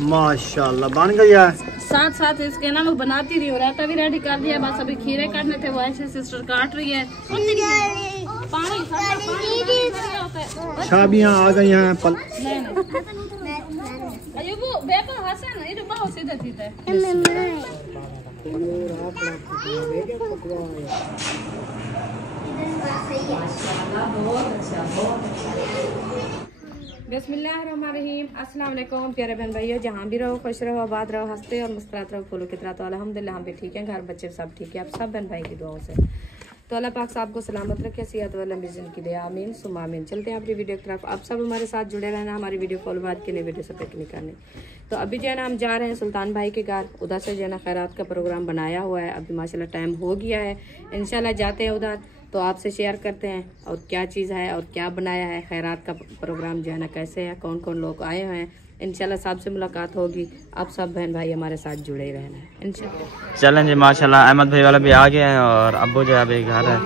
माशाल्लाह बन गया है। साथ साथ इसके ना मैं बनाती रही हूँ, रायता भी रेडी कर दिया, बस अभी खीरे काटने थे, वो ऐसे सिस्टर काट रही है। छाबियाँ आ गई हैं सीधे सीधे बिस्मिल्लाहिर्रहमानिर्रहीम। अस्सलाम वालेकुम प्यारे बहन भाइयों, जहाँ भी रहो खुश रहो, आबाद रहो, हंसते और मुस्कुराते रहो, फूलों की तरह। तो अल्हम्दुलिल्लाह हम भी ठीक हैं, घर बच्चे सब ठीक है, आप सब बहन भाई की दुआओं से। तो अल्लाह पाक साहब को सलामत रखे, सेहत वाला मिज़न की दे, आमीन सुम्मा आमीन। चलते हैं अपनी वीडियो की तरफ। आप सब हमारे साथ जुड़े रहना, हमारी वीडियो फॉलो बाद के लिए वीडियो से पिकनिक करने। तो अभी जो है ना हम जा रहे हैं सुल्तान भाई के घर, उधर से जो है ना खैरात का प्रोग्राम बनाया हुआ है। अभी माशाल्लाह टाइम हो गया है, इंशाल्लाह जाते हैं उधर, तो आपसे शेयर करते हैं और क्या चीज़ है और क्या बनाया है। खैरात का प्रोग्राम जो है ना कैसे है, कौन कौन लोग आए हुए हैं, इंशाल्लाह साहब से मुलाकात होगी। आप सब बहन भाई हमारे साथ जुड़े ही रहना है इंशाल्लाह। चलें जी, माशाल्लाह अहमद भाई वाला भी आ गया है और अब्बू जो है अभी घर है।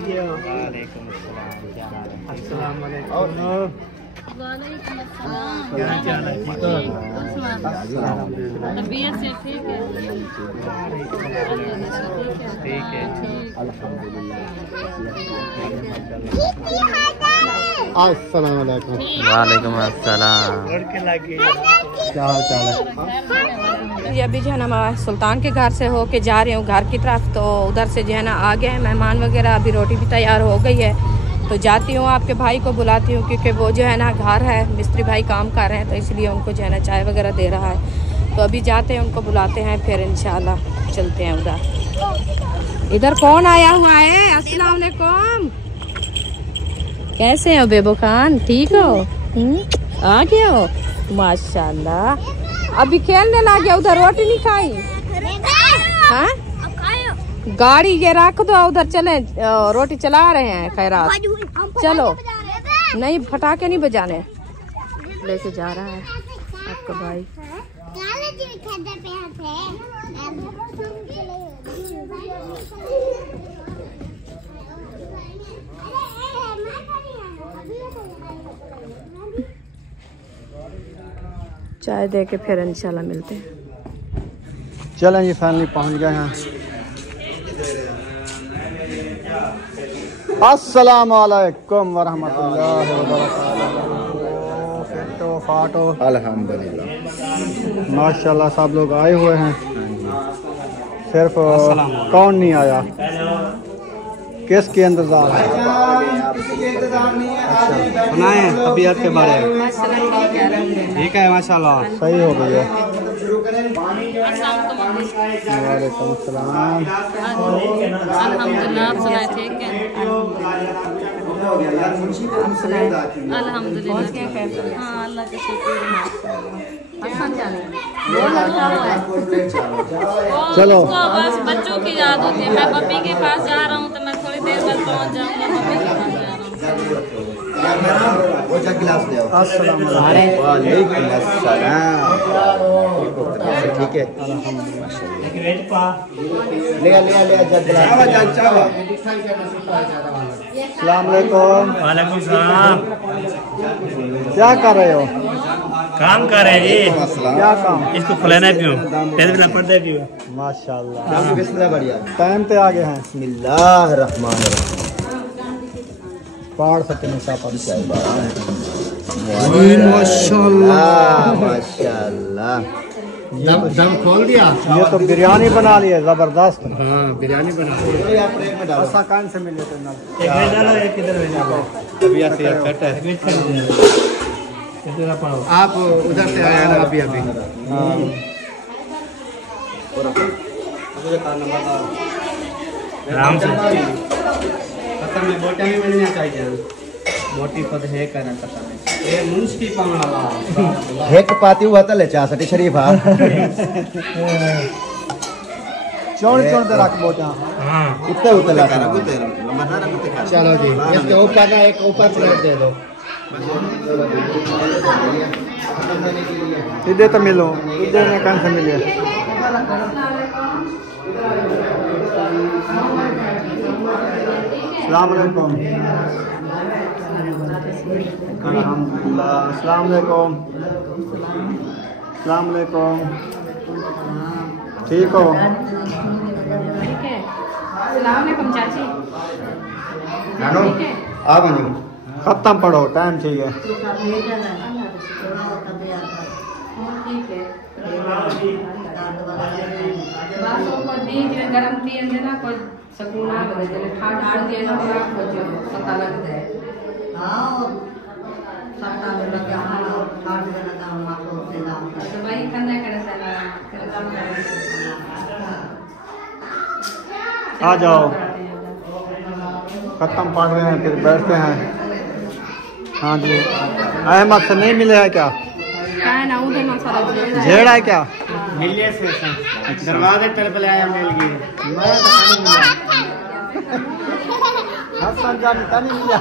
वालेकुम अस्सलाम। क्या हाल चाल है? ये अभी जो है ना मैं सुल्तान के घर से होके जा रही हूँ घर की तरफ। तो उधर से जो है ना आ गए हैं मेहमान वगैरह, अभी रोटी भी तैयार हो गई है। तो जाती हूँ आपके भाई को बुलाती हूँ, क्योंकि वो जो है ना घर है, मिस्त्री भाई काम कर रहे हैं, तो इसलिए उनको जो है ना चाय वगैरह दे रहा है। तो अभी जाते हैं उनको बुलाते हैं, फिर इंशाल्लाह चलते हैं उधर। इधर कौन आया हुआ है? अस्सलाम वालेकुम, कैसे हो बेबो खान, ठीक हो? आ गए हो माशाल्लाह। अभी खेलने लगे, उधर रोटी नहीं खाई? हाँ गाड़ी ये रख दो, उधर चले, रोटी चला रहे हैं खैरात। चलो नहीं, फटाके नहीं बजाने। लेके जा रहा है आपका भाई। चाय दे के फिर इंशाल्लाह मिलते हैं। चलें जी, फाइनली पहुंच गए हैं। अस्सलाम वालेकुम वरहमतुल्लाहि वबरकातुहू। फाटो अल्हम्दुलिल्लाह, माशाल्लाह सब लोग आए हुए हैं, सिर्फ कौन नहीं आया, किसके इंतजार है? सुनाए तबीयत के बारे में? ठीक है माशाल्लाह, सही हो गई है। वालेकुम सलाम। अल्हम्दुलिल्लाह, आप सुनाए ठीक है? अल्हम्दुलिल्लाह, हाँ अल्लाह का शुक्र चलो बस बच्चों की याद होती है। मैं मम्मी के पास जा रहा हूँ, तो मैं थोड़ी देर बाद पहुँच जाऊँगा, मम्मी के पास जा रहा हूँ। अस्सलाम वालेकुम अस्सलाम। ठीक है, अस्सलाम वालेकुम। वालेकुम सलाम। क्या कर रहे हो? काम कर रहे हैं जी। क्या काम? इसको खुलाना पियो, तेरे बिना पड़ता पियो। माशाल्लाह टाइम पे आ गए हैं। बिस्मिल्लाहिर्रहमानिर्रहीम। पहाड़ सकते हैं माशाल्लाह माशाल्लाह। दम खोल दिया। ये तो बिरयानी बना ली है जबरदस्त। हाँ बिरयानी बना। ऐसा कान से मिले थे ना। एक भेजा लो, एक इधर भेजा लो। अभी ऐसे कट है। आप उधर से आए ना अभी अभी। आराम से। पता नहीं बोटा में मिलना चाहिए। मोटी पद है करना पता नहीं। ये मुंश की पावला। हेक पाती हुआ तले चासाठी शरीफा। चौड़ चौड़ दे रख बोटा। हाँ कितने उतला था? चलो जी, इसके ऊपर ना एक ऊपर प्लेट दे दो। इधर तो मिलो, इधर में कहाँ से मिले? अस्सलाम वालेकुम। अल्हम्दुलिल्लाह। अस्सलाम वालेकुम। अस्सलाम वालेकुम। ठीक हो? ठीक है। अस्सलाम वालेकुम चाची। हेलो, आ बनो। खत्म पढ़ो, टाइम चाहिए। गरम तेल देना कोई सकून आ गए जले ठाड़ देना और बच्चों पता लग जाए। हां सत्ता में लगा हां ठाड़ देना काम आपको से दाम तो भाई करना करे साला आ जाओ, खत्म पढ़ रहे हैं फिर बैठते हैं। हाँ जी, अहमद से नहीं मिले हैं क्या? ना उधर ना सारा झेड़ा है क्या? मिलिए से दरवाजे तरफ ले आया मिल गई। मैं तो नहीं मिला। हसन जाने का नहीं मिला।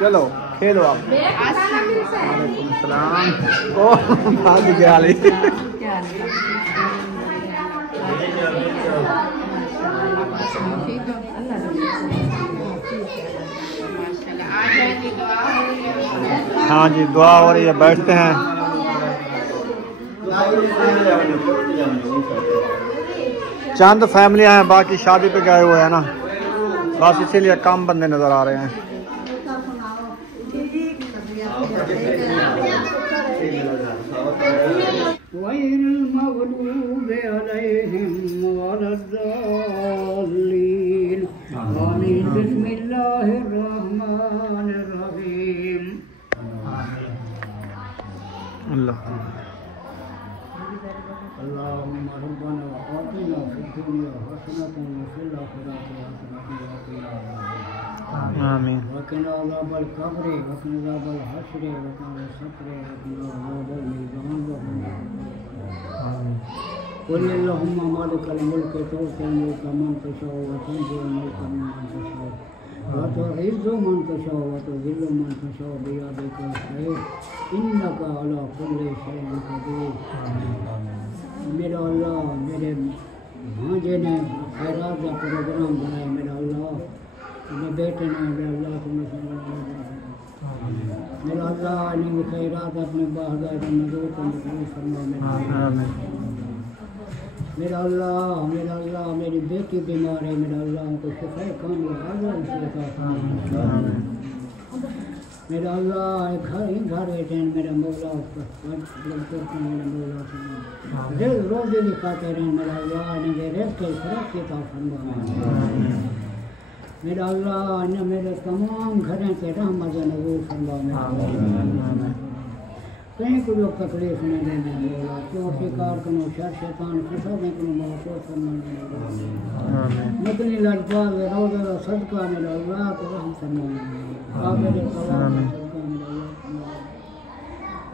चलो खेलो आप। वालेकुम सलाम। ओ भाग गया ले। हाँ जी, दुआ हो रही है, बैठते हैं। चंद फैमिलियां हैं, बाकी शादी पे गए हुए हैं ना, बस इसीलिए कम बंदे नजर आ रहे हैं। आमीन। वक़िना अज़ाबल क़ब्र वक़िना अज़ाबल हश्र वक़िना सफ़र वक़िना अज़ाबल मीज़ान कुल अल्लाहुम्मा मालिकल मुल्क तु'तिल मुल्का मन तशाअ व तुनज़िलुल मुल्का ममन तशाअ व तु'इज़्ज़ु मन तशाअ व तुज़िल्लु मन तशाअ बियदिकल ख़ैर इन्नका अला कुल्लि शैइन क़दीर। मेरा अल्लाह, मेरे भांजे ने खैरात का प्रोग्राम बनाया। मेरा अल्लाह, मेरे बेटे ने, मेरा अल्लाह तुम्हें मेरा अल्लाह ने खैरात अपने बाहर नजर फरमा। मेरा अल्लाह मेरी बेटी बीमार है। मेरा अल्लाह उनको शिफा कामिल मेरा अल्लाह घर बैठे मेरा मौला मेरा मौला रोजे की खातिर मेरा अल्लाह ने रिज़्क़ फराखी अता फरमा। मेरा अल्लाह ने मेरे तमाम घरों से रहमत नज़ूर फरमा। कहीं को लोग तकलीफ नहीं देने मौला, क्यों शिकार करो शर शैतान किसा में करो मौत फरमा। मदनी लजपाल रोज़े का सदका मेरा अल्लाह को रहम फरमा।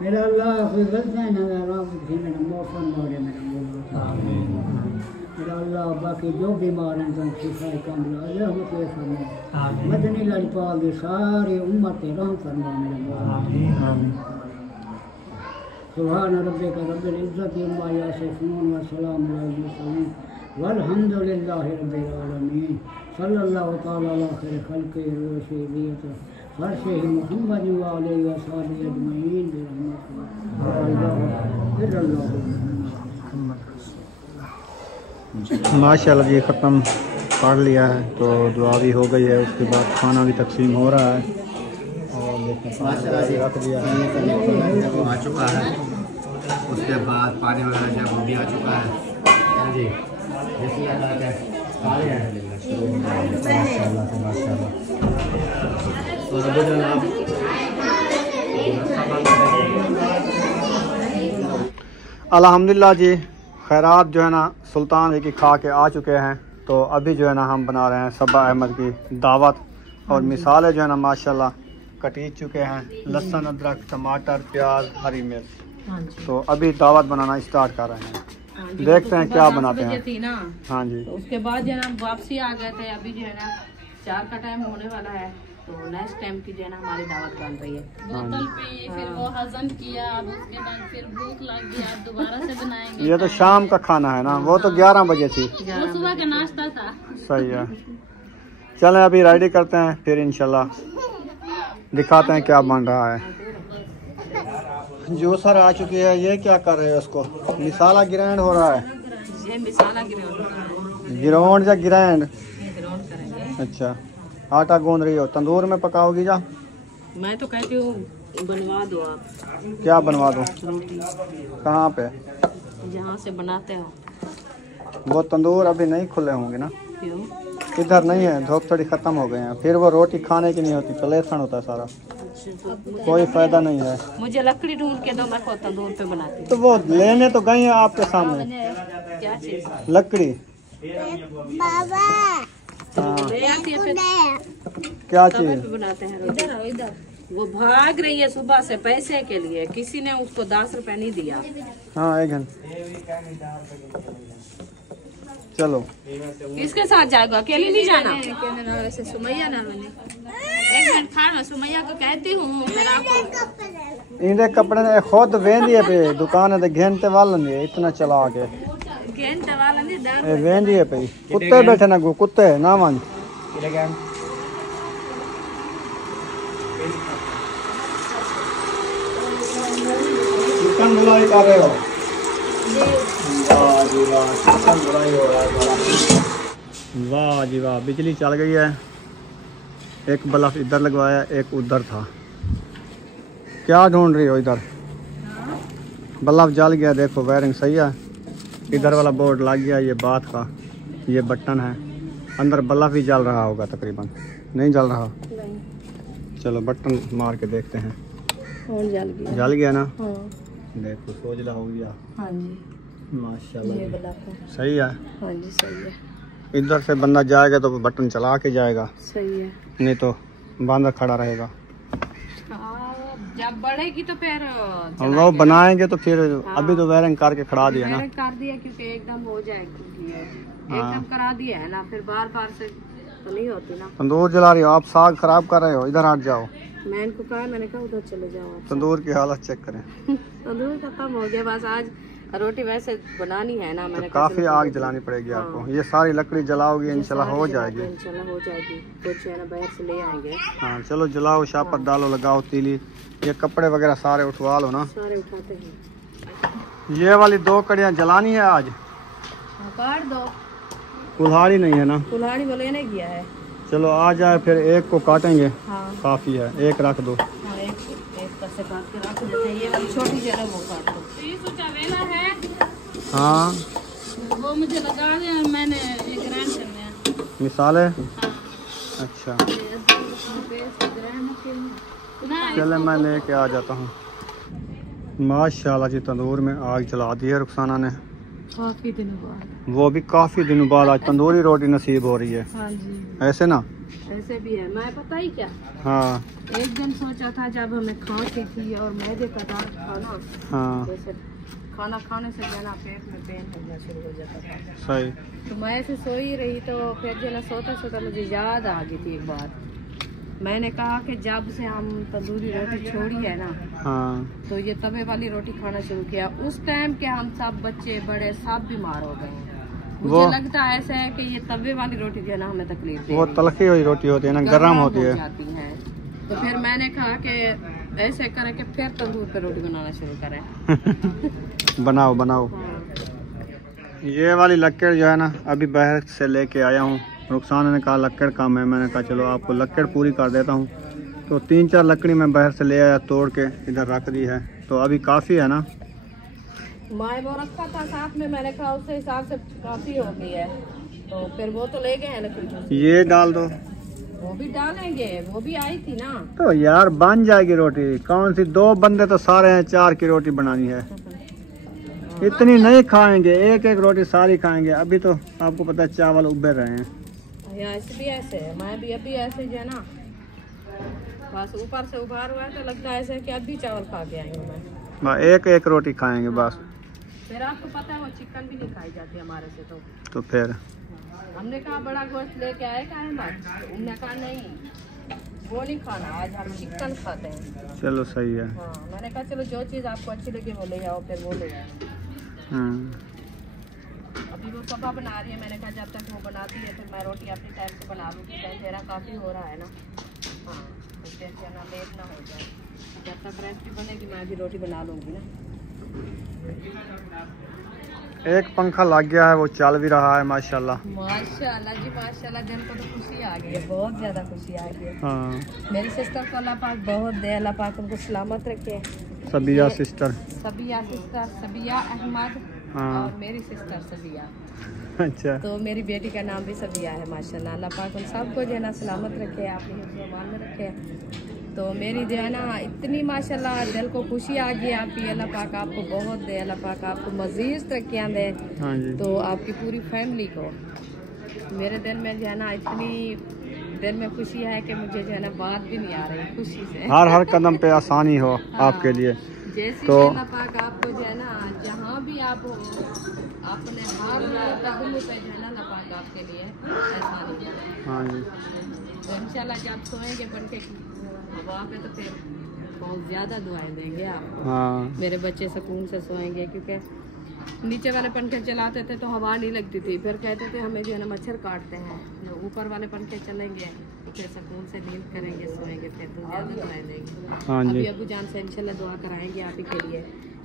मेरा अल्लाह कोई गलतियाँ न थी मेरा मौसम मोड़े मेरा मेरा अल्लाह बाकी जो बीमार हैं तो शिफा कामिल अल्लाह को फरमा। मदनी लजपाल की सारी उम्मत रहम फरमा मेरा मौला। सुभान रब्बिका रब्बिल इज्जति अम्मा यसिफून व सलामुन अलल मुरसलीन वल्हम्दुलिल्लाहि रब्बिल आलमीन। सल्लल्लाहु तआला अला खैरि खल्क़िही व सय्यिदी फर्शे मुहम्मद व आलिहि व सहाबिहि अजमईन बिरहमतिका। माशाल्लाह जी, ख़त्म पढ़ लिया है तो दुआ भी हो गई है, उसके बाद खाना भी तकसीम हो रहा है और माशाल्लाह जी रख दिया है वो आ चुका है। उसके बाद पानी वगैरह जब वो भी आ चुका है। हाँ जी, अल्हम्दुलिल्लाह जी, खैरात जो है ना सुल्तान जी की खा के आ चुके हैं। तो अभी जो है ना हम बना रहे हैं सबा अहमद की दावत और मिसालें जो है ना माशाल्लाह कटी चुके हैं, लहसुन अदरक टमाटर प्याज हरी मिर्च। तो अभी दावत बनाना स्टार्ट कर रहे हैं, देखते हैं क्या बनाते हैं। हाँ जी, तो उसके बाद जो है ना वापसी आ गए थे। अभी जो है ना 4 का टाइम होने वाला है, तो नेक्स्ट टाइम की जो है ना हमारी दावत बन रही है। बोतल पे फिर वो हजम किया, अब उसके बाद फिर भूख लग गया, दोबारा से बनाएंगे। ये तो शाम का खाना है ना, वो तो 11 बजे थी। वो सुबह का नाश्ता था। सही है, चलें अभी रेडी करते हैं फिर इंशाल्लाह दिखाते हैं क्या बन रहा है। जूसर आ चुकी है, ये क्या कर रहे हो उसको? मिसाला ग्राइंड हो रहा है। ये मिसाला ग्राइंड ग्राउंड या ग्राइंड? ग्राइंड करेंगे। अच्छा, आटा गूंद रही हो, तंदूर में पकाओगी जा? मैं तो कहती हूँ बनवा दो आप। क्या बनवा दो? रोटी कहाँ पे? जहाँ से बनाते हो। वो तंदूर अभी नहीं खुले होंगे ना? क्यों? इधर नहीं है, धूप थोड़ी खत्म हो गए हैं, फिर वो रोटी खाने की नहीं होती, पलेसन होता है सारा, कोई फायदा नहीं है। मुझे लकड़ी ढूंढ के दो, मैं को तंदूर पे बनाती हूँ। तो वो लेने तो गई हैं आपके सामने, क्या चीज? लकड़ी। ले आती है फिर क्या तवे चीज? पे बनाते हैं रोटी। इधर वो भाग रही है सुबह से पैसे के लिए, किसी ने उसको 10 रुपए नहीं दिया। हाँ, एक घंटे। चलो, किसके साथ जाएगा? अकेले नहीं जाना। सुमैया ना मैंने एक मिनट खा, मैं सुमैया को कहती हूँ फिर आपको। इनके कपड़े ने खुद वेंदिए पे दुकान है, घंटे वाला नहीं इतना चला के घंटे वाला नहीं दाल वेंदिए पे कुत्ते बैठे ना, कुत्ते ना मान। चिकन बुलाई कर रहे हो? वाह जी वाह, चिकन बुलाई हो रहा है। वाह जी वाह, बिजली चल गई है। एक बल्ब इधर लगवाया, एक उधर था। क्या ढूंढ रही हो इधर? बल्ब जल गया, देखो वायरिंग सही है। इधर वाला बोर्ड लग गया, ये बात का, ये बटन है। अंदर बल्ब ही जल रहा होगा तकरीबन, नहीं जल रहा? चलो बटन मार के देखते हैं। जल गया ना? देखो सोजला हो गया। हाँ जी, माशाल्लाह सही है। हाँ जी सही है, इधर से बंदा जाएगा तो बटन चला के जाएगा, सही है। नहीं तो बंद खड़ा रहेगा। जब बढ़ेगी तो फिर हम वो बनाएंगे तो फिर अभी तो वायरिंग करके खड़ा दिया ना। कर दिया क्योंकि एकदम हो जाएगी, एकदम करा दिया है ना, फिर बार बार से तो नहीं होती ना। तंदूर जला रही हो आप, साग खराब कर रहे हो, इधर हट जाओ। मैं इनको कहा, मैंने कहा उधर चले जाओ आप। तंदूर की हालत चेक करें। तंदूर खत्म हो गया, बस आज रोटी वैसे बनानी है ना। मैंने तो काफी आग जलानी पड़ेगी आपको। ये सारी लकड़ी जलाओगी, इंशाल्लाह हो जाएगी। इंशाल्लाह हो जाएगी, कुछ है ना बाहर से ले आएंगे। हाँ चलो जलाओ, शापर डालो, लगाओ तीली। ये कपड़े वगैरह सारे उठवा लो ना। सारे उठाते हैं। ये वाली 2 कड़ियाँ जलानी है आज। काट दो, कुल्हाड़ी नहीं है ना? कुल्हाड़ी वाले ने किया है। चलो आ जाए, फिर एक को काटेंगे। हाँ काफी है, एक रख दो। हाँ, एक से काट के रख देते हैं। ये वाली छोटी जो है वो काट दो। चावेला है हाँ वो मुझे लगा दे, मैंने ये ग्राइंड करने हैं। मिसाल है। अच्छा चले, मैं लेके आ जाता हूँ। माशाल्लाह जी, तंदूर में आग जला दी है रुखसाना ने। काफी दिनों बाद, वो भी काफी दिनों बाद आज तंदूरी रोटी नसीब हो रही है। हाँ जी ऐसे ना? ऐसे भी है। मैं पता ही क्या, हाँ एक दिन सोचा था जब हमें खांसी थी और मैदे का दर्द था ना, हाँ जैसे खाना खाने से जो ना पेट में पेन होना शुरू हो जाता था। सही। तो मैं ऐसे सोई रही, तो फिर जो ना सोता सोता मुझे याद आ गई थी एक बात। मैंने कहा कि जब से हम तंदूरी रोटी छोड़ी है ना, हाँ तो ये तवे वाली रोटी खाना शुरू किया। उस टाइम के हम सब बच्चे बड़े सब बीमार हो गए। मुझे लगता है ऐसा है कि ये तवे वाली रोटी जो है ना हमें तकलीफ दे, वो तलखी हुई रोटी होती है ना, गर्म होती है। जाती है। तो फिर मैंने कहा कि ऐसे करें कि फिर तंदूर पे रोटी बनाना शुरू करें। बनाओ बनाओ। ये वाली लक्कड़ जो है ना, अभी बाहर से लेके आया हूँ। रुखसाना ने कहा लक्कड़ काम है, मैंने कहा चलो आपको लक्कड़ पूरी कर देता हूँ। तो 3-4 लकड़ी मैं बाहर से ले आया, तोड़ के इधर रख दी है। तो अभी काफ़ी है ना? माए वो रखा था साथ में, मैंने कहा उससे हिसाब से काफी हो गई है। तो फिर वो तो ले गए हैं लकड़ी, ये डाल दो। वो भी डालेंगे, वो भी आई थी ना। तो यार बन जाएगी रोटी, कौन सी 2 बंदे तो सारे हैं, 4 की रोटी बनानी है। इतनी नहीं खाएंगे, एक रोटी सारी खाएंगे। अभी तो आपको पता है चावल उबल रहे हैं। ऐसे भी ऐसे है, मैं भी अभी ऐसे जो है ना, बस ऊपर से उबार हुआ है तो लगता है ऐसे कि अभी चावल खा के आई हूँ मैं। बस एक रोटी खाएंगे बस। फिर आपको पता है वो चिकन भी नहीं खाई जाती हमारे से। तो फिर हमने कहा बड़ा गोश्त लेके आए का है बात, तो उन्होंने कहा नहीं वो नहीं खाना, आज हम चिकन खाते हैं। चलो सही है। हाँ, मैंने कहा चलो जो चीज़ आपको अच्छी लगे वो ले आओ, फिर वो ले आओ। अभी वो सबा बना रही है, मैंने कहा जब तक वो बनाती है फिर मैं रोटी अपने टाइम से बना लूँगी, टाइम तेरा काफ़ी हो रहा है ना। हाँ फिर जना लेट ना हो जाए। जब तक रेसिपी बनेगी मैं भी रोटी बना लूँगी ना। एक पंखा लग गया है, वो चल भी रहा है माशाल्लाह। माशाल्लाह जी माशाल्लाह, दिल को तो खुशी आ गई है, बहुत ज़्यादा खुशी आ गई है। हाँ, मेरी सिस्टर को अल्लाह पाक बहुत दे, अल्लाह पाक उनको सलामत रखे। सबिया सिस्टर। सबिया सिस्टर, सबिया अहमद हाँ। और मेरी सिस्टर सबिया। अच्छा, तो मेरी बेटी का नाम भी सबिया है माशाल्लाह। अल्लाह पाक उन सबको जो है ना सलामत रखे, आपने मान में रखे। तो मेरी जो है ना इतनी माशाल्लाह दिल को खुशी आ गई आपकी। अल्लाह पाक आपको बहुत दे, अल्लाह पाक आपको मज़ीद तरक्कियाँ दे। हाँ जी। तो आपकी पूरी फैमिली को मेरे दिल में जो है ना इतनी दिल में खुशी है कि मुझे जो है ना बात भी नहीं आ रही खुशी से। हर कदम पे आसानी हो आपके लिए। जैसे तो अल्लाह पाक आपको जो है ना जहाँ भी आप हो अपने हर कदम पे जो है ना अल्लाह पाक आपके लिए आसानी करे। हाँ जी। तो इंशाल्लाह जब सोएंगे पंखे की हवा पे तो फिर बहुत ज़्यादा दुआएं देंगे आप। हाँ, मेरे बच्चे सुकून से सोएंगे, क्योंकि नीचे वाले पंखे चलाते थे तो हवा नहीं लगती थी, फिर कहते थे हमें जो है ना मच्छर काटते हैं। जो ऊपर वाले पंखे चलेंगे तो फिर सुकून से नींद करेंगे, सोएंगे, फिर तो ज़्यादा दुआएं देंगे। हाँ जी। अभी अबू जान से इंशाल्लाह दुआ कराएंगे आप ही के लिए,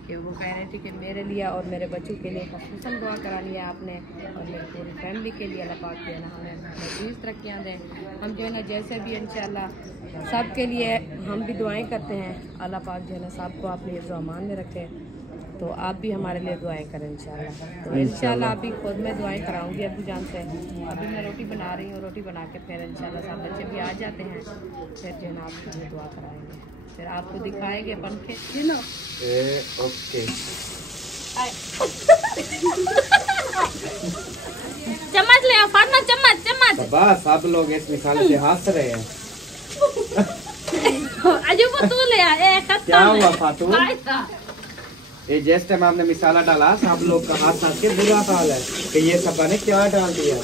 कि वो कह रहे थे कि मेरे लिए और मेरे बच्चों के लिए ख़ुसूसन दुआ करानी है आपने, और मेरी पूरी फैमिली के लिए अल्लाह पाक जो है ना हमें मज़ीद तरक्कियाँ दें। हम जो है ना जैसे भी इंशाल्लाह सब के लिए हम भी दुआएं करते हैं, अल्लाह पाक जो है ना सबको अपने हिफ्ज़ अमान में रखे। तो आप भी हमारे लिए दुआएं करें इंशाल्लाह। तो इंशाल्लाह आप भी खुद में दुआएं कराऊंगी अबू जान से। अभी मैं रोटी बना रही हूँ, रोटी बना के फिर इंशाल्लाह सब बच्चे भी आ जाते हैं, फिर जो है ना आपके लिए दुआ कराएंगे, फिर आपको दिखाएंगे पंखे। ओके। चम्मच ले आओ फातिमा, चम्मच चम्मच। बस सब लोग इस मिसाल से हंस रहे हैं। अजूबा तू ले आ। क्या हुआ फातू? ये जिस टाइम आपने मिसाला डाला सब लोग का हाथ के बुरा हाल है कि ये सबा ने क्या डाल दिया।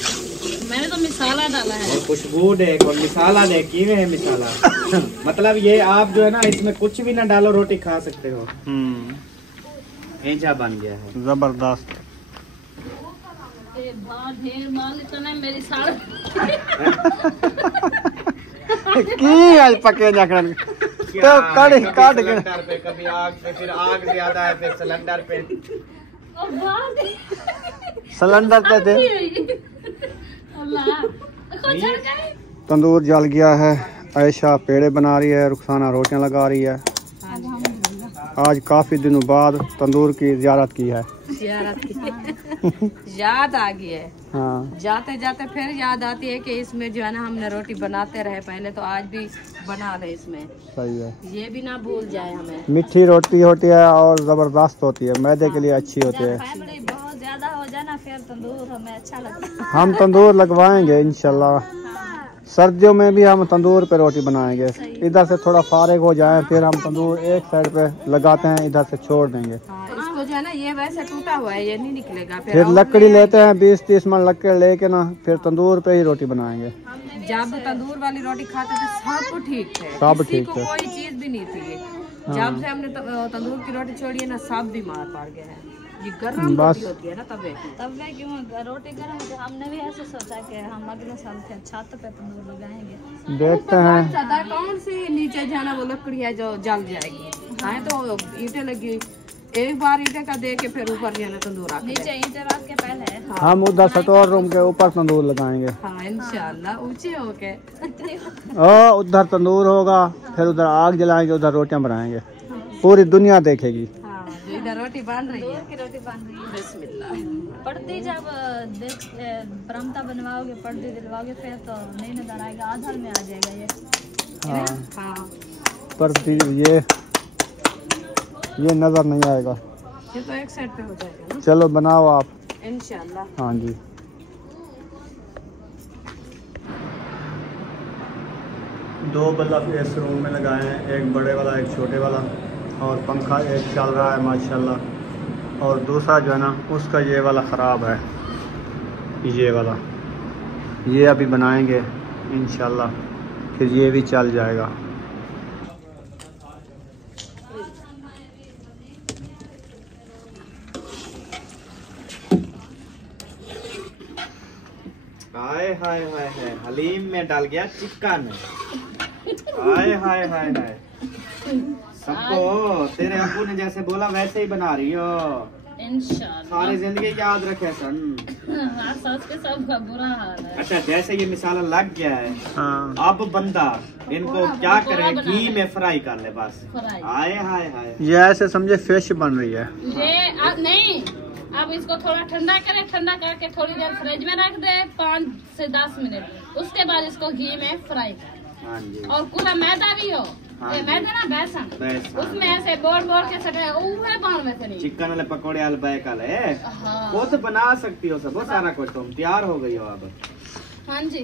मैंने तो मिसाला डाला है। और खुशबू देख और मिसाला देख, किਵੇਂ है मिसाला। मतलब ये आप जो है ना इसमें कुछ भी ना डालो रोटी खा सकते हो। ऐसा बन गया है जबरदस्त। ढेर माल इतना मेरी साल की आज पके जाकर तो काट काट के सिलेंडर पे कभी आग पे, फिर आग ज्यादा है फिर सिलेंडर पे। सिलेंडर पे थे। तंदूर जल गया है, आयशा पेड़े बना रही है, रुखसाना रोटियां लगा रही है। आज काफी दिनों बाद तंदूर की ज़ियारत की है। याद आ गई है। हाँ, जाते जाते फिर याद आती है कि इसमें जो है ना हमने रोटी बनाते रहे पहले, तो आज भी बना रहे इसमें, सही है। ये भी ना भूल जाए हमें। मीठी रोटी होती है और जबरदस्त होती है, मैदे के लिए अच्छी होती है। फैमिली बहुत ज्यादा हो जाना फिर तंदूर हमें अच्छा लगता है। हम तंदूर लगवाएंगे इंशाल्लाह। सर्दियों में भी हम तंदूर पे रोटी बनाएंगे। इधर से थोड़ा फारिग हो जाए फिर हम तंदूर एक साइड पे लगाते हैं, इधर से छोड़ देंगे। इसको जो है ना ये वैसे टूटा हुआ है, ये नहीं निकलेगा। फिर लकड़ी लेते हैं 20-30 मन लकड़ी लेके ना, फिर तंदूर पे ही रोटी बनाएंगे। जब तंदूर वाली रोटी खाते थे सब ठीक थे, सब किसी ठीक को थे। कोई चीज भी नहीं थी। जब से हमने तंदूर की रोटी छोड़ी है ना सब बीमार पड़ गए हैं। ये गर्म बस। रोटी होती है ना तब क्यों रोटी गर्म होती है। हमने भी ऐसे सोचा कि हम अगले साल छत पे तंदूर लगाएंगे। देखते हैं। ज्यादा कौन सी नीचे जाना वो लकड़ी है जो जल जाएगी। हाँ तो ईंटें लगी, एक बार ईंटें का दे के फिर ऊपर जाना तंदूर आके नीचे ईंटें रख के पहले हम उधर स्टोर रूम के ऊपर तंदूर लगाएंगे। हाँ इंशाल्लाह ऊंचे होके। उधर तंदूर होगा, फिर उधर आग जलाएंगे, उधर रोटियां बनाएंगे, पूरी दुनिया देखेगी। हाँ जो इधर रोटी बन रही है की रोटी बन रही है। बिस्मिल्लाह। पर्दे जब परमता बनवाओगे, पर्दे दिलवाओगे फिर तो नहीं नजर आएगा, आधार में आ जाएगा ये। हाँ, हाँ पर ये नजर नहीं आएगा। ये तो एक साइड पे हो जाएगा ना। चलो बनाओ आप। इंशाल्लाह। हाँ जी। दो बल्ब इस रूम में लगाए हैं, एक बड़े वाला एक छोटे वाला, और पंखा एक चल रहा है माशाल्लाह, और दूसरा जो है ना उसका ये वाला ख़राब है, ये वाला। ये अभी बनाएंगे इंशाल्लाह, फिर ये भी चल जाएगा। हाय हाय हाय हाय, हलीम में डाल गया चिकन। हाय हाय हाय हाय। सबको तेरे अब्बू ने जैसे बोला वैसे ही बना रही हो। इंशाल्लाह सारी जिंदगी याद रखे सन। सोच के सबका बुरा हाल है। अच्छा जैसे ये मिसाला लग गया है, हाँ। अब बंदा इनको क्या करे, घी में फ्राई कर ले बस। फ्राई। हाय हाय हाय। ये ऐसे समझे फिश बन रही है। ये नहीं, अब इसको थोड़ा ठंडा करें, ठंडा करके थोड़ी देर फ्रिज में रख दे 5 से 10 मिनट, उसके बाद इसको घी में फ्राई कर। हाँ जी। और पूरा मैदा भी हो, हाँ ये जी। मैदा ना बेसन, बेसन। उसमें ऐसे बोल बोल के सटे उहे बाण में से नहीं। चिकन वाले पकौड़े वाले बैक वाले हाँ। वो तो बना सकती हो सब, वो सारा कुछ तुम तैयार हो गई हो अब। हाँ जी।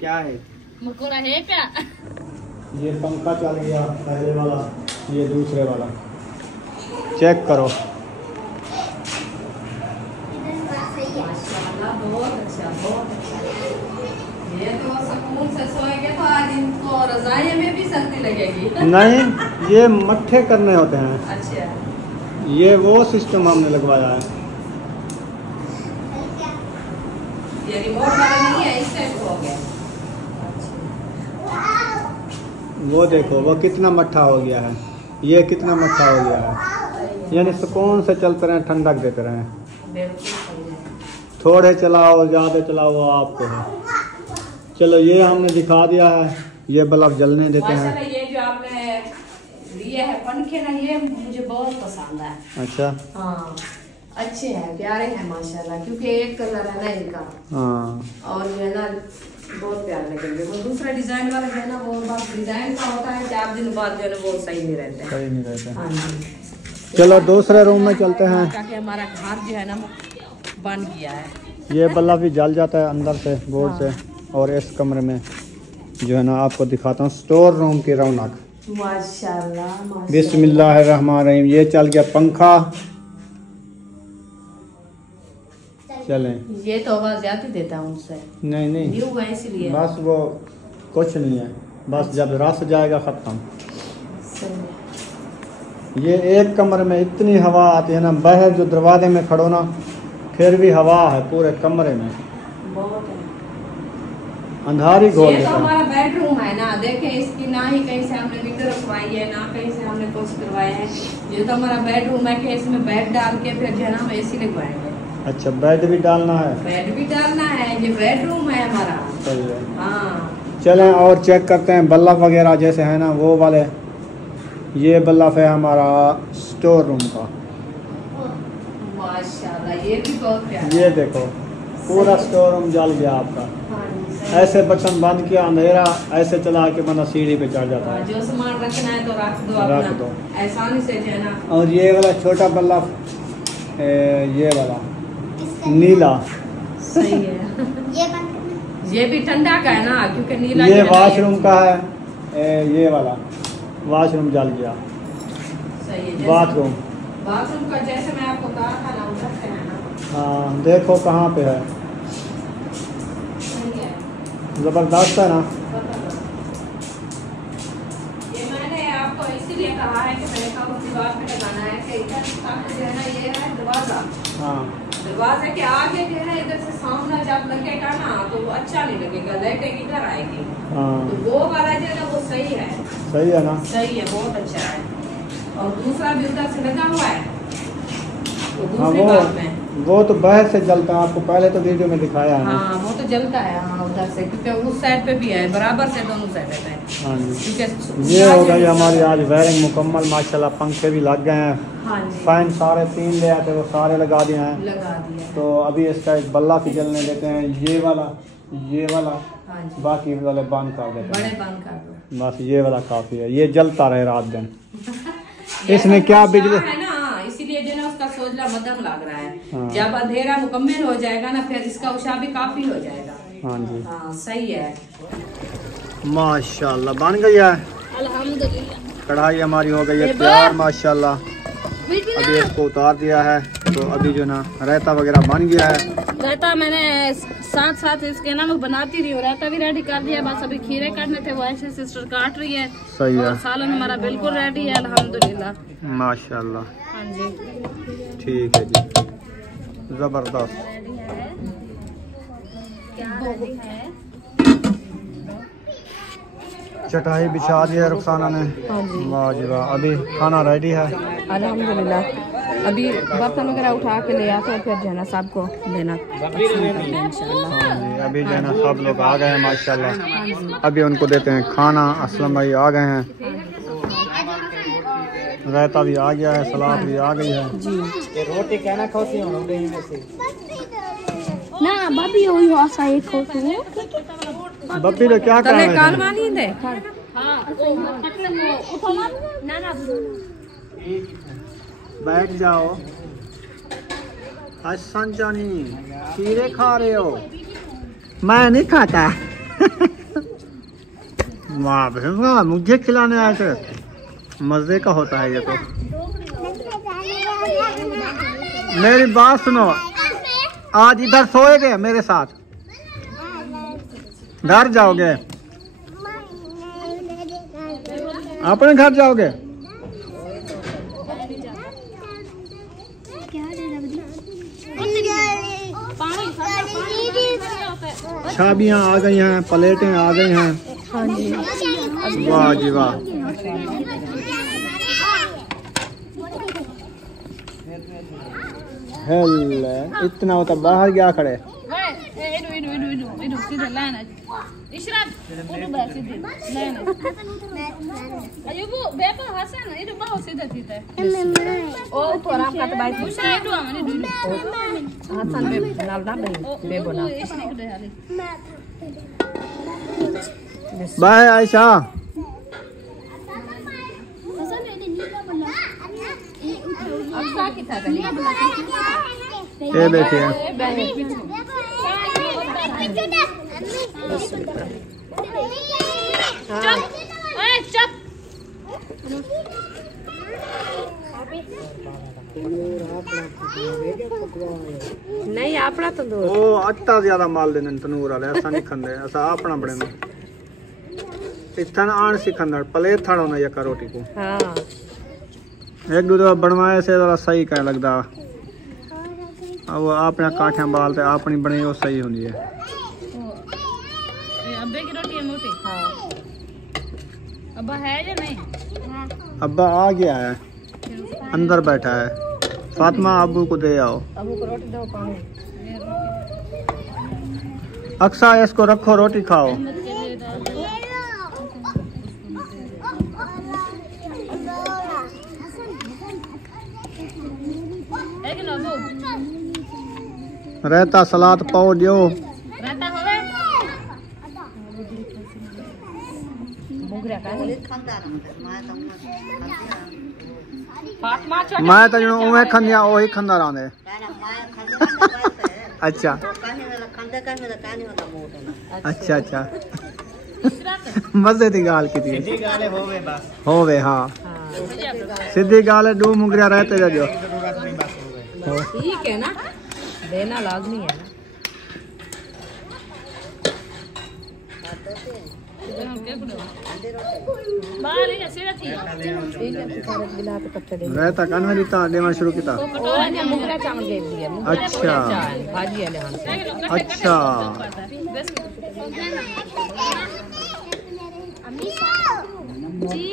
क्या है मुकुरा है क्या? ये पंखा चल गया पहले वाला, ये दूसरे वाला चेक करो। बहुत अच्छा, बहुत अच्छा। ये तो सुकून से सोएंगे तो आज इनको रजाई में भी सर्दी लगेगी। नहीं, ये मट्ठे करने होते हैं। अच्छा, ये वो सिस्टम हमने लगवाया है। ये रिमोट वाला नहीं है, इससे हो गया। वो देखो वो कितना मट्ठा हो गया है, ये कितना मट्ठा हो गया है। यानी सुकून से चलते रहें, ठंडक देते रहें। बिल्कुल सही है। थोड़े चलाओ ज़्यादा चलाओ वो आपको है। चलो ये हमने दिखा दिया है, ये बल्ब जलने देते हैं। माशाल्लाह ये जो आपने लिए है पंखे ना, ये मुझे बहुत पसंद है। अच्छा। हाँ, अच्छे हैं, प्यारे हैं माशाल्लाह, क्योंकि एक कलर है ना इनका। हाँ। और जो है ना बहुत प्यार लगेंगे। वो दूसरा डिजाइन वाला जो है ना, वो बस डिजाइन का होता है, 4 दिन बाद जो है ना वो सही नहीं रहते हैं। सही नहीं रहते। हाँ जी। चलो दूसरे रूम में चलते हैं। ताकि हमारा घर जो है ना बन गया है। ये बल्ब भी जल जाता है अंदर से बोर्ड से। और इस कमरे में जो है ना आपको दिखाता हूँ स्टोर रूम की रौनक। माशाल्लाह। बिस्मिल्लाहिर्रहमानिर्रहीम। ये चल गया पंखा। चलें। ये तो आवाज ज्यादा देता है उनसे, नहीं नहीं, न्यू है इसलिए। बस वो कुछ नहीं है, बस जब रस जाएगा ख़त्म। सही है। ये एक कमरे में इतनी हवा आती है ना, बाहर जो दरवाजे में खड़ो ना फिर भी हवा है पूरे कमरे में, बहुत है। अंधारी घोल ये तो देता है। हमारा बेडरूम है ना, देखें इसकी ना ही कहीं से हमने मीटर रखवाई है, ना कहीं से हमने कुछ करवाया है। ये तो हमारा बेडरूम है कि इसमें बेड डाल के फिर जो है ना हम एसी लगवाएंगे। अच्छा, बेड भी डालना है। बेड भी डालना है, ये बेडरूम है हमारा। सही है। हाँ। चलें और चेक करते हैं बल्ब वगैरह जैसे है ना वो वाले। ये बल्ब है हमारा स्टोर रूम का। माशाल्लाह, ये भी बहुत प्यारा। ये देखो पूरा स्टोर रूम जल गया आपका। हाँ जी, सही। ऐसे बटन बंद किया, अंधेरा ऐसे चला के बंदा सीढ़ी पे चढ़ जाता हाँ, है। जो सामान रखना है तो रख दो रख अपना, दो। आसानी से जो है ना। और ये वाला छोटा बल्ब, ये वाला नीला, सही है। ये भी ठंडा का है ना, क्योंकि नीला ये जो है ना, वॉशरूम का है। ये वाला वॉशरूम जल गया। सही है। जैसे- बाथरूम, बाथरूम का जैसे मैं आपको कहा था ना, उधर से है ना। हाँ देखो कहाँ पे है, सही है। ज़बरदस्त है ना। ये मैंने आपको इसीलिए कहा है कि मैंने कहा दीवार पे लगाना है कि इधर ताकि जो है ना ये है दरवाजा, हाँ दरवाजे के आगे जो है ना इधर से सामना जब लगेगा ना तो वो अच्छा नहीं लगेगा, लाइटें इधर आएगी। हाँ, तो वो वाला जो है ना वो सही है। सही है ना। सही है, बहुत अच्छा है। और दूसरा भी उधर से लगा हुआ है, तो हाँ दूसरी बात में वो तो बाहर से जलता है, आपको पहले तो वीडियो में दिखाया है ना। हाँ वो तो जलता है। हाँ उधर से, क्योंकि उस साइड पे भी है, बराबर से दोनों साइड पे है। हाँ जी। क्योंकि ये हो गई हमारी आज वायरिंग मुकम्मल माशाल्लाह। पंखे भी लग गए हैं, हाँ जी, फैन सारे 3 ले आते वो सारे लगा दिए हैं। लगा दिया। तो अभी इसका एक बल्ला भी जलने देते हैं, ये वाला, ये वाला, हाँ जी, बाकी वाले बंद कर देते बड़े हैं। बंद कर दो। बस ये वाला काफ़ी है, ये जलता रहे रात दिन। ये इसमें सब क्या कुछ बिजली- है ना, इसीलिए जो है ना उसका सोजला मध्यम लग रहा है। हाँ। जब अंधेरा मुकम्मल हो जाएगा ना, फिर इसका उषा भी काफी हो जाएगा। हाँ जी, हाँ सही है। माशाल्लाह बन गई है। अल्हम्दुलिल्लाह। कढ़ाई हमारी हो गई है तैयार माशाल्लाह। अभी इसको उतार दिया है, तो अभी जो ना रायता वगैरह बन गया है। रायता मैंने साथ साथ इसके ना मैं बनाती रही हूँ, रायता भी रेडी कर दिया, बस अभी खीरे काटने थे, वो ऐसे सिस्टर काट रही है। सही है, और सालन हमारा बिल्कुल रेडी है अल्हम्दुलिल्लाह। माशाल्लाह। हाँ जी, ठीक है जी, ज़बरदस्त। रेडी है। क्या रेडी है? चटाई बिछा दी है रुखसाना ने। हाँ जी। वाह जी वाह, अभी खाना रेडी है। अल्हम्दुलिल्लाह। अभी बर्तन वगैरह उठा के ले आते हैं, फिर जो है ना सबको देना इंशाल्लाह। हाँ जी, अभी जो है ना सब लोग आ गए हैं माशाल्लाह। अभी उनको देते हैं खाना। असलम भाई आ गए हैं, रायता भी आ गया है, सलाद भी आ गई है जी। रोटी कहना खोसी हो में से ना बाबी वही आशा एक हो तू बप्पी ने क्या तले करना काल है? मानी दे। हां उठो ना ना बैठ जाओ। हसन जानी खीरे खा रहे हो? मैं नहीं खाता। वाह भैया, मुझे खिलाने आए थे। मजे का होता है ये तो। मेरी बात सुनो, आज इधर सोएगे मेरे साथ? घर जाओगे? अपने घर जाओगे? छाबियाँ आ गई हैं, प्लेटें आ गई हैं। हाँ जी। वाह जी वाह। हेल्ले, इतना होता बाहर गया खड़े। सीधे लाइन इशरात उठो बस सीधे लाइन अयुबू बेपा हसन इधर बहुत सीधा सीधा ओ तो आराम का तो बाइक दूसरा इधर हमने दूर हसन बे नाल ना बे बोला। इसने के हाले बाय आयशा। अच्छा की था गली ये बैठिए। चुप नहीं अपना तो दो ओ आटा ज्यादा माल देने तनूर वाले, ऐसा नहीं खंदे, ऐसा अपना बड़े में इतना आण सिखंदड़ प्लेट थाड़ो ना यका रोटी को। हाँ एक दो दफा बनवाए से जरा सही कह लगदा। अब वो अपने काठियां बालते अपनी बनी वो सही होंदी है। अब्बे की रोटी है मोटी हाँ। अब्बा है या नहीं अब्बा आ गया है, अंदर बैठा है। फातिमा अब्बू को दे आओ। अबू को रोटी दो पानी। अक्सा इसको रखो, रोटी खाओ। रहता सलाद पाओ दियो। रहता होवे मुगरा का फातिमा मैं तो जणो उहे खंदिया ओही खंदा रहंदे। अच्छा अच्छा अच्छा। मजे की गाल की थी। सीधी गाले होवे बस होवे हाँ, सीधी गाल है। दो मुंगरिया रहते जो जरूरत नहीं बस होवे। ठीक है ना, देना लाजमी है ना। बाहर ही सीधा थी रहता कान में देता देना शुरू किया। मुगरा चावल दे दिया। अच्छा भाजी वाले हाथ से। अच्छा। जी